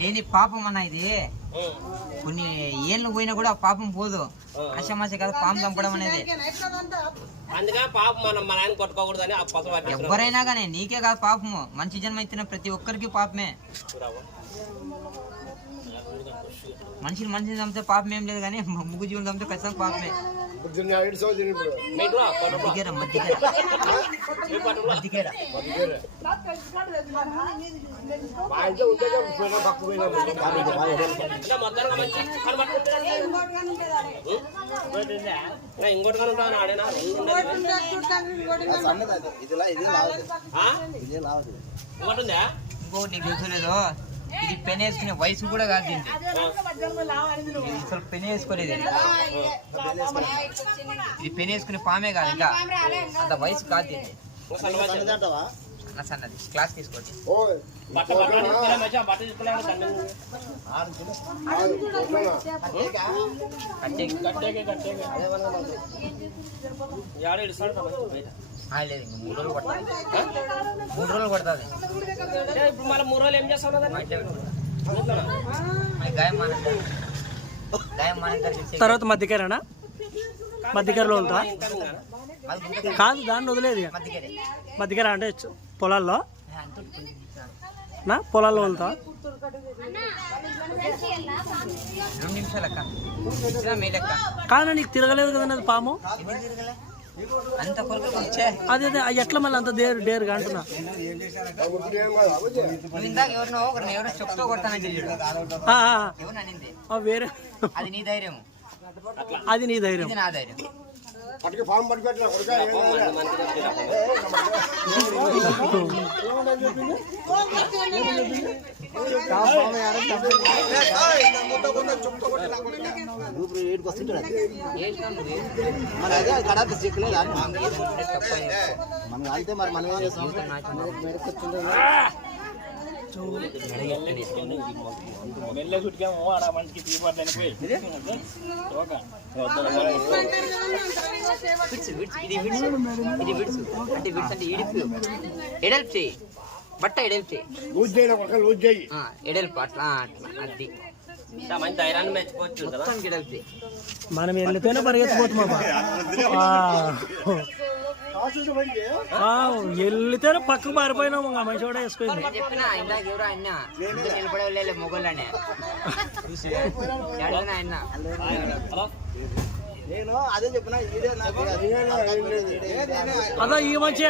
లేని పాపం అన్న ఇది. కొన్ని ఏళ్ళు పోయినా కూడా పాపం పోదు. ఆశమాశ కాదు పాము చంపడం అనేది. ఎవరైనా కానీ నీకే కాదు పాపము. మంచి జన్మ ఇచ్చిన ప్రతి ఒక్కరికి పాపమే. మనిషిని చంపితే పాపం ఏం లేదు కానీ ముగ్గు జీవులు చంపితే ఖచ్చితంగా పాపమే. ఇంకోటి నీకు తెలుసలేదు, ఇది పెన్ వేసుకునే వయసు కూడా కాదు దీనికి. అసలు పెన్ వేసుకోలేదు. ఇది పెన్ వేసుకునే పామే కాదు, ఇంకా అంత వయసు కాదు దీనికి. సన్నది క్లాస్ తీసుకోండి. లేదు, 3 రోజులు పడుతుంది. 3 రోజులు పడుతుంది. ఇప్పుడు మళ్ళీ 3 రోజులు ఏం చేస్తావు? తర్వాత మధ్యకేరేనా? మధ్యకేరలో వెళ్తా కాదు, దాన్ని వదిలేదు. మధ్యకేర అంటే పొలాల్లో పొలాల్లో వెళ్తా. 2 నిమిషాలు కానీ నీకు తిరగలేదు కదా అది పాము. అంత కొరకు వచ్చే అదే ఎట్లా మళ్ళీ అంత డేరుగా అంటున్నా. ఇందాక ఎవరో చెప్తూ కొడతానని వేరే. అది నీ ధైర్యం, అది నీ ధైర్యం, నా ధైర్యం. అయితే మరి మనం ఎడల్పు చేయి, బట్ట ఎడల్పు చేయి, ఎడల్పు అట్లా అట్లా. అది ధైర్యాన్ని మెచ్చుకోవచ్చు. మనం వెళ్ళిపోయినా పరిగెత్తిపోతున్నాం. వెళ్ళితేనే పక్కకు మారిపోయినాము. మనిషి కూడా వేసుకుంది. చెప్పినా ఇందాక ఎవరో ఆయన నిలబడలే మొగోళ్ళనే ఆయన. నేను అదే చెప్పిన అదా ఈ మంచి